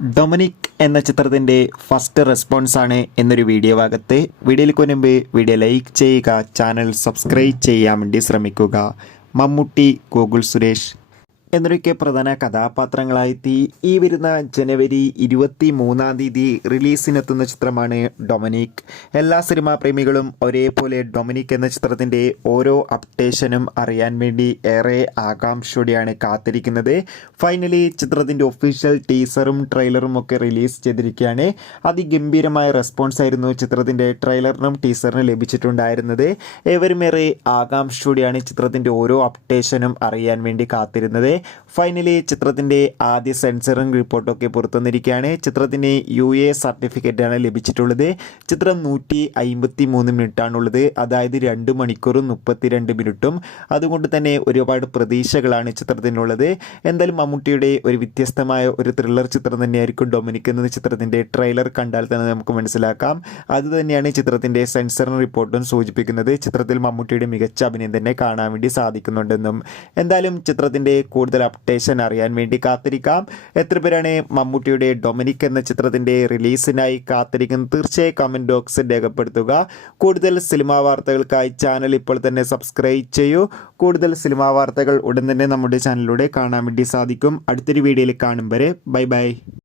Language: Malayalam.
ഡൊമിനിക് എന്ന ചിത്രത്തിൻ്റെ ഫസ്റ്റ് റെസ്പോൺസാണ് എന്നൊരു വീഡിയോ ഭാഗത്ത്. വീഡിയോയിലേക്ക് മുൻപ് വീഡിയോ ലൈക്ക് ചെയ്യുക, ചാനൽ സബ്സ്ക്രൈബ് ചെയ്യാൻ വേണ്ടി ശ്രമിക്കുക. മമ്മൂട്ടി, ഗോകുൽ സുരേഷ് എന്നൊക്കെ പ്രധാന കഥാപാത്രങ്ങളായെത്തി ഈ വരുന്ന ജനുവരി 23 റിലീസിനെത്തുന്ന ചിത്രമാണ് ഡൊമിനിക്. എല്ലാ സിനിമാ പ്രേമികളും ഒരേപോലെ ഡൊമിനിക് എന്ന ചിത്രത്തിൻ്റെ ഓരോ അപ്ഡേഷനും അറിയാൻ വേണ്ടി ഏറെ ആകാംക്ഷയോടെയാണ് കാത്തിരിക്കുന്നത്. ഫൈനലി ചിത്രത്തിൻ്റെ ഒഫീഷ്യൽ ടീസറും ട്രെയിലറും ഒക്കെ റിലീസ് ചെയ്തിരിക്കുകയാണ്. അതിഗംഭീരമായ റെസ്പോൺസ് ആയിരുന്നു ചിത്രത്തിൻ്റെ ട്രെയിലറിനും ടീസറിനും ലഭിച്ചിട്ടുണ്ടായിരുന്നത്. ഏവരുമേറെ ആകാംക്ഷയോടെയാണ് ചിത്രത്തിൻ്റെ ഓരോ അപ്ഡേഷനും അറിയാൻ വേണ്ടി കാത്തിരുന്നത്. ഫൈനലി ചിത്രത്തിൻ്റെ ആദ്യ സെൻസറിംഗ് റിപ്പോർട്ടൊക്കെ പുറത്തുവന്നിരിക്കുകയാണ്. ചിത്രത്തിന് UA സർട്ടിഫിക്കറ്റാണ് ലഭിച്ചിട്ടുള്ളത്. ചിത്രം 153 മിനിറ്റാണുള്ളത്, അതായത് 2 മണിക്കൂറും 32 മിനിറ്റും. അതുകൊണ്ട് തന്നെ ഒരുപാട് പ്രതീക്ഷകളാണ് ചിത്രത്തിനുള്ളത്. എന്തായാലും മമ്മൂട്ടിയുടെ ഒരു വ്യത്യസ്തമായ ഒരു ത്രില്ലർ ചിത്രം തന്നെയായിരിക്കും ഡൊമിനിക് എന്ന ചിത്രത്തിൻ്റെ ട്രെയിലർ കണ്ടാൽ തന്നെ നമുക്ക് മനസ്സിലാക്കാം. അതുതന്നെയാണ് ചിത്രത്തിൻ്റെ സെൻസറിംഗ് റിപ്പോർട്ടും സൂചിപ്പിക്കുന്നത്. ചിത്രത്തിൽ മമ്മൂട്ടിയുടെ മികച്ച അഭിനയം തന്നെ കാണാൻ വേണ്ടി സാധിക്കുന്നുണ്ടെന്നും. എന്തായാലും ചിത്രത്തിൻ്റെ കൂടുതൽ അപ്ഡേഷൻ അറിയാൻ വേണ്ടി കാത്തിരിക്കാം. എത്ര പേരാണ് മമ്മൂട്ടിയുടെ ഡൊമിനിക് എന്ന ചിത്രത്തിൻ്റെ റിലീസിനായി കാത്തിരിക്കുന്നത്? തീർച്ചയായും കമൻറ്റ് ബോക്സിൽ രേഖപ്പെടുത്തുക. കൂടുതൽ സിനിമാ വാർത്തകൾക്കായി ചാനൽ ഇപ്പോൾ തന്നെ സബ്സ്ക്രൈബ് ചെയ്യൂ. കൂടുതൽ സിനിമാ വാർത്തകൾ ഉടൻ തന്നെ നമ്മുടെ ചാനലിലൂടെ കാണാൻ വേണ്ടി സാധിക്കും. അടുത്തൊരു വീഡിയോയിൽ കാണും വരെ ബൈ ബൈ.